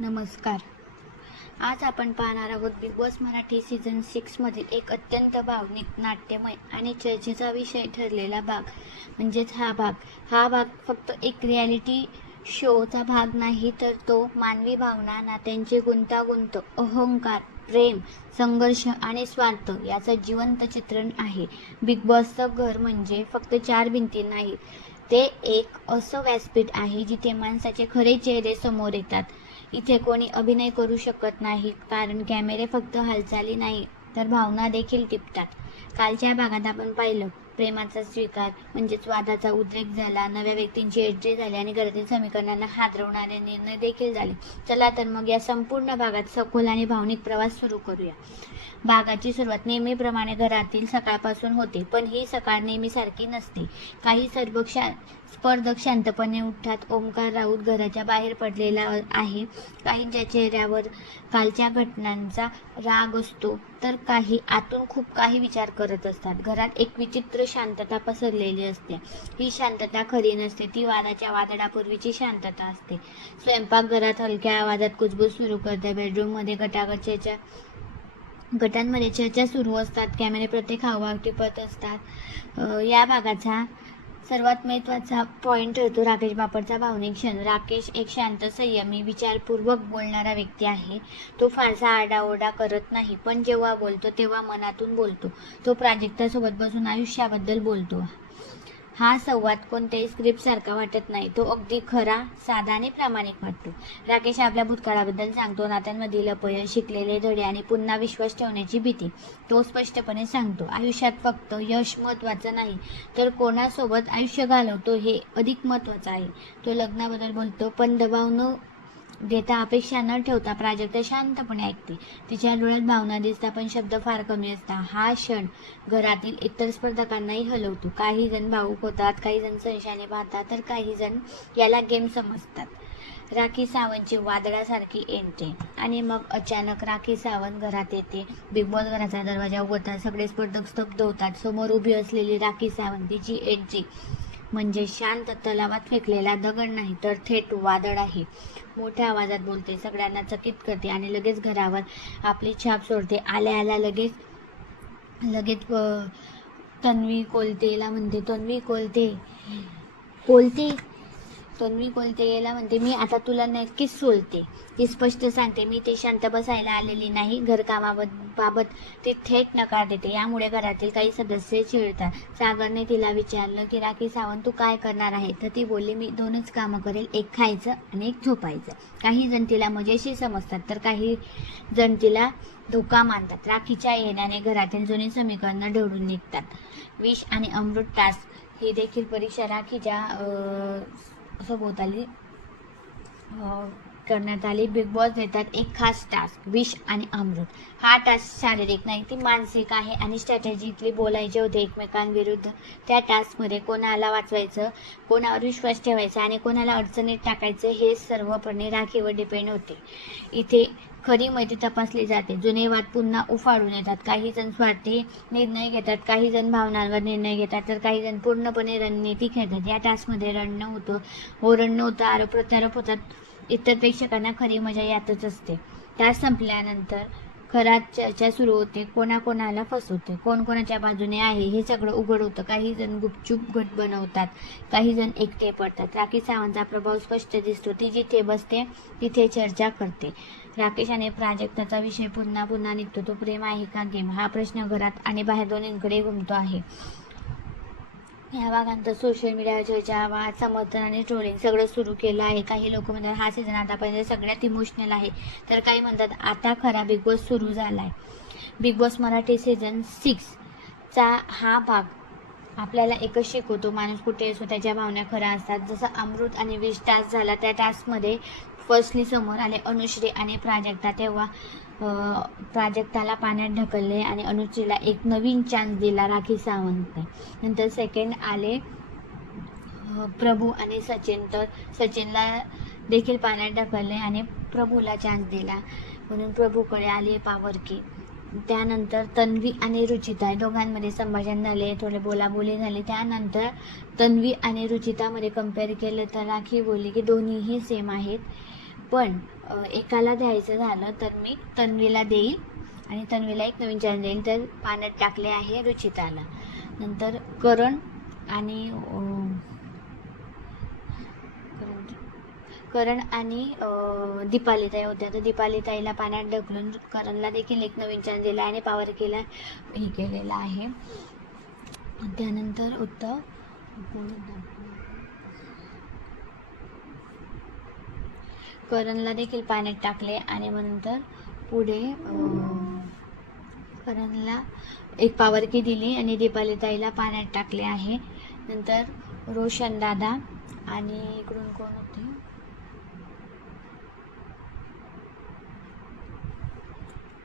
नमस्कार. आज आपण पाहणार आहोत बिग बॉस मराठी सीझन 6 मधील एक अत्यंत भावनिक, नाट्यमय आणि चर्चेचा विषय ठरलेला भाग म्हणजेच हा भाग फक्त एक रियालिटी शोचा भाग नाही, तर तो मानवी भावना, नात्यांची गुंतागुंत, अहंकार, प्रेम, संघर्ष आणि स्वार्थ याचं जिवंत चित्रण आहे. बिग बॉसचं घर म्हणजे फक्त 4 भिंती नाही, ते एक असं व्यासपीठ आहे जिथे माणसाचे खरे चेहरे समोर येतात. इथे कोणी अभिनय करू शकत नाही, कारण कॅमेरे फक्त हालचाली नाही तर भावना देखील टिपतात. कालच्या भागात आपण पाहिलं, प्रेमाचा स्वीकार म्हणजेच वादाचा उद्रेक झाला, नव्या व्यक्तींची एंट्री झाली आणि घरातील समीकरणांना हादरवणारे निर्णय देखील झाले. चला तर मग या संपूर्ण भागात सखोल आणि भावनिक प्रवास सुरू करूया. भागाची सुरुवात नेहमीप्रमाणे घरातील सकाळपासून होते, पण ही सकाळ नेहमी सारखी नसते. काही स्पर्धक शांतपणे उठतात. ओमकार राऊत घराच्या बाहेर पडलेला आहे. काहींच्या चेहऱ्यावर कालच्या घटनांचा राग असतो, तर काही आतून खूप काही विचार करत असतात. घरात एक विचित्र शांतता पसरलेली असते. ही शांतता खरी नसते, ती वादाच्या वादळापूर्वीची शांतता असते. स्वयंपाकघरात हलक्या आवाजात कुजबूज सुरू करते. बेडरूममध्ये गटांमध्ये चर्चा सुरू असतात. कॅमेरे प्रत्येक हावभाव टिपत असतात. या भागाचा सर्वात महत्त्वाचा पॉईंट ठरतो राकेश बापटचा भावनिक क्षण. राकेश एक शांत, संयमी, विचारपूर्वक बोलणारा व्यक्ती आहे. तो फारसा आरडाओरडा करत नाही, पण जेव्हा बोलतो तेव्हा मनातून बोलतो. तो प्राजक्तासोबत बसून आयुष्याबद्दल बोलतो. हा संवाद कोणत्याही स्क्रिप्ट सारखा वाटत नाही, तो अगदी खरा, साधा आणि प्रामाणिक वाटतो. राकेश आपल्या भूतकाळाबद्दल सांगतो, नात्यांमधील अपयश, शिकलेले धडे आणि पुन्हा विश्वास ठेवण्याची भीती. तो स्पष्टपणे सांगतो, आयुष्यात फक्त यश महत्त्वाचं नाही, तर कोणासोबत आयुष्य घालवतो हे अधिक महत्त्वाचं आहे. तो लग्नाबद्दल बोलतो, पण दबाव न देता, अपेक्षा न ठेवता. प्राजक्ता शांतपणे ऐकते. तिच्या डोळ्यात भावना दिसतात, पण शब्द फार कमी असतात. हा क्षण घरातील इतर स्पर्धकांनाही हलवतो. काही जण भावुक होतात, काही जण संशयाने पाहतात, तर काही जण याला गेम समजतात. राखी सावंतची वादळासारखी एंट्री. आणि मग अचानक राखी सावंत घरात येते. बिग बॉस घराचा दरवाजा उघडतात. सगळे स्पर्धक स्तब्ध होतात. समोर उभी असलेली राखी सावंत, तिची एंट्री म्हणजे शांत तलावात फेकलेला दगड नाही, तर थेट वादळ आहे. मोठ्या आवाजात बोलते, सगळ्यांना चकित करते आणि लगेच घरावर आपली छाप सोडते. आल्या लगेच तन्वी कोलतेला म्हणते, तन्वी कोलतेला म्हणते, मी आता तुला नक्कीच सोलते. ती स्पष्ट सांगते, मी ते शांत बसायला आलेली नाही. घरकामाबाबत ती थेट नकार देते. यामुळे घरातील काही सदस्य चिडतात. सागरने तिला विचारलं की राखी सावंत, तू काय करणार आहे? तर ती बोलली, मी 2च कामं करेल, एक खायचं आणि एक झोपायचं. काही जण तिला मजेशीर समजतात, तर काही जण तिला धोका मानतात. राखीच्या येण्याने घरातील जुनी समीकरणं ढळून निघतात. विष आणि अमृत टास्क ही देखील परीक्षा राखीच्या सभोवताली करण्यात आली. बिग बॉस देतात एक खास टास्क, विष आणि अमृत. हा टास्क शारीरिक नाही, ती मानसिक आहे आणि स्ट्रॅटेजिकली बोलायचे होते एकमेकांविरुद्ध. त्या टास्कमध्ये कोणाला वाचवायचं, कोणावर विश्वास ठेवायचा आणि कोणाला अडचणीत टाकायचं हे सर्वपणे राखीवर डिपेंड होते. इथे खरी मैत्री तपासली जाते. जुने वाद पुन्हा उफाळून येतात. काही जण स्वार्थी निर्णय घेतात, काही जण भावनांवर निर्णय घेतात, तर काही जण पूर्णपणे रणनीती खेळतात. या टास्कमध्ये रण नव्हतं, आरोप प्रत्यारोप होतात. इतर प्रेक्षकांना खरी मजा यातच असते. टास्क संपल्यानंतर खरात चर्चा सुरू होते. कोणाकोणाला फसवते, कोण कोणाच्या बाजूने आहे हे सगळं उघड होतं. काही जण गुपचूप गट बनवतात, काही जण एकटे पडतात. राखी सावंतचा प्रभाव स्पष्ट दिसतो. ती जिथे बसते तिथे चर्चा करते. राकेश आणि प्राजक्ताचा विषय पुन्हा निघतो. तो प्रेम आहे का गेम, हा प्रश्न घरात आणि बाहेर दोन्हीकडे घुमतो आहे. या भागानंतर सोशल मीडियावर चर्चा, वाद, समर्थन आणि ट्रोलिंग सगळं सुरू केलं आहे. काही लोक म्हणतात हा सीझन आतापर्यंत सगळ्यात इमोशनल आहे, तर काही म्हणतात आता खरा बिग बॉस सुरू झाला आहे. बिग बॉस मराठी सीझन 6चा हा भाग आपल्याला एकच शिकवतो, माणूस कुठे असो त्याच्या भावना खऱ्या असतात. जसं अमृत आणि विष टास्क झाला, त्या टास्कमध्ये फर्स्टली समोर आले अनुश्री आणि प्राजक्ता. तेव्हा प्राजक्ताला पाण्यात ढकलले आणि अनुश्रीला एक नवीन चान्स दिला राखी सावंतने. नंतर सेकंड आले प्रभू आणि सचिन. तर सचिनला देखील पाण्यात ढकलले आणि प्रभूला चान्स दिला, म्हणून प्रभूकडे आली पावरकी. त्यानंतर तन्वी आणि रुचिता दोघांमध्ये संभाषण झाले, थोडे बोलाबोली झाली. त्यानंतर तन्वी आणि रुचितामध्ये कम्पेअर केलं तर राखी बोलली की दोन्हीही सेम आहेत, पण एकाला द्यायचं झालं तर मी तन्वीला देईल आणि तन्वीला एक नवीन चॅनल देईल. तर पाण्यात टाकले आहे रुचिताला. नंतर करण आणि दीपालीताई होत्या. तर दीपालीताईला पाण्यात ढकलून करणला देखील एक नवीन चॅनल दिला आणि पावरकीला हे केलेलं आहे. त्यानंतर करणला देखील पाण्यात टाकले आणि नंतर पुढे करणला एक पावरकी दिली आणि दीपालीताईला पाण्यात टाकले आहे. नंतर रोशन दादा आणि इकडून कोण होते,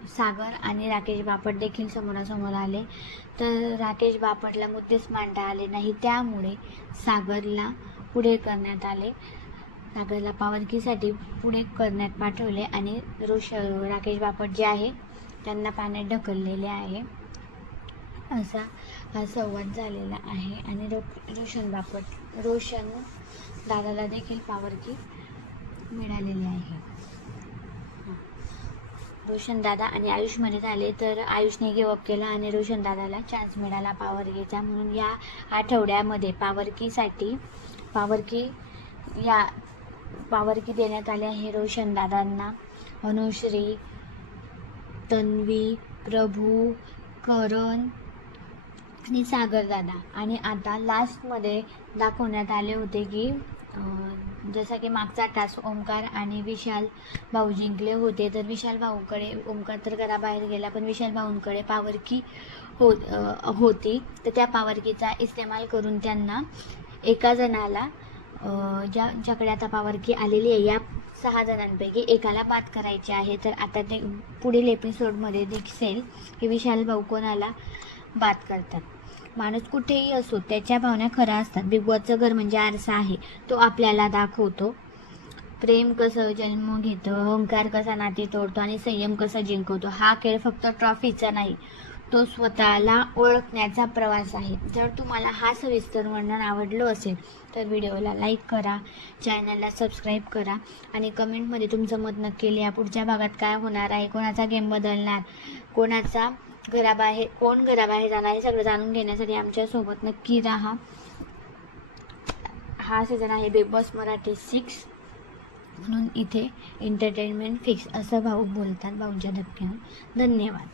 सागर आणि राकेश बापट देखील समोरासमोर आले. तर राकेश बापटला मुद्देच मांडता आले नाही, त्यामुळे सागरला पुढे करण्यात आले. सागरला पावरकीसाठी पुढे करण्यात पाठवले आणि राकेश बापट जे आहे त्यांना पाण्यात ढकललेले आहे. असा हा संवाद झालेला आहे. आणि रोशन दादाला देखील पावरकी मिळालेली आहे. रोशन दादा आणि आयुषमध्ये झाले, तर आयुषने गिवअप केला आणि रोशन दादाला चान्स मिळाला पावरकीचा. म्हणून या आठवड्यामध्ये पावरकी देण्यात आले आहे रोशन दादांना. अनुश्री, तन्वी, प्रभू, करण आणि सागर दादा. आणि आता लास्टमध्ये दाखवण्यात आले होते की जसं की मागचा टास्क ओमकार आणि विशाल भाऊ जिंकले होते. तर विशाल भाऊकडे ओमकार तर घराबाहेर गेला, पण विशाल भाऊंकडे पावरकी होती. तर त्या पावरकीचा इस्तेमाल करून त्यांना एका जणाला ज्याच्याकडे आता पावरकी आलेली आहे या 6 जणांपैकी एकाला बाद करायचे आहे. तर आता ते पुढील एपिसोडमध्ये दिसेल की विशाल भाऊ कोणाला बाद करतात. माणूस कुठेही असो त्याच्या भावना खऱ्या असतात. बिग बॉसचं घर म्हणजे आरसा आहे, तो आपल्याला दाखवतो. प्रेम कसं जन्म घेतं, अहंकार कसा नाती तोडतो आणि संयम कसा जिंकवतो. हा खेळ फक्त ट्रॉफीचा नाही, तो स्वतःला ओळखण्याचा प्रवास आहे. जर तुम्हाला हा सविस्तर वर्णन आवडलं असेल तर व्हिडिओला लाईक करा, चॅनलला सबस्क्राईब करा आणि कमेंटमध्ये तुमचं मत नक्की लिहा. पुढच्या भागात काय होणार आहे, कोणाचा गेम बदलणार, कोण घराबाहेर जाणार, हे सगळं जाणून घेण्यासाठी आमच्यासोबत नक्की राहा. हा सीझन आहे बिग बॉस मराठी 6, म्हणून इथे एंटरटेनमेंट फिक्स असं भाऊ बोलतात भाऊंच्या धक्क्यावर. धन्यवाद.